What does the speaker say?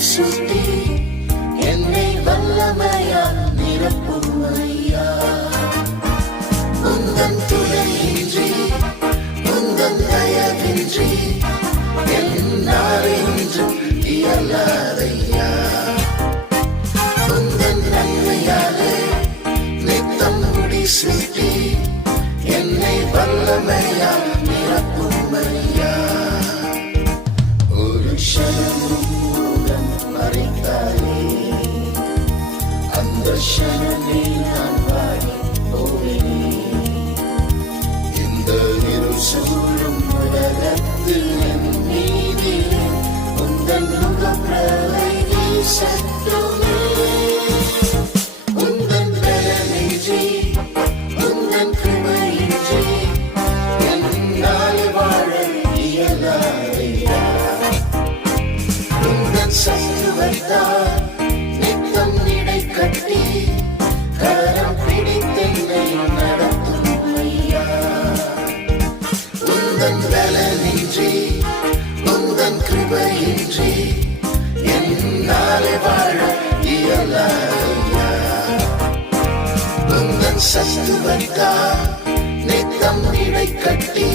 சுட்டி என்னை வல்லமையால் நிரப்பும் ஐயா. உந்தன் துணையின்றி உந்தன் தயவின்றி என்னால் இயலாதையா. உந்தன் நன்மையாலே நித்தம் முடி சுட்டி என்னை வல்லமையால் அந்த நான் வாடி போவேனே இந்த இருள் உலகத்தில் என் மீதிலே உந்தன் முகப்பிரவை பலனின்றி உந்தன் கிருபையின்றி என்னாலே வாழ இயலாதையா உந்தன் சத்துவத்தால் நித்தம் இடை கட்டி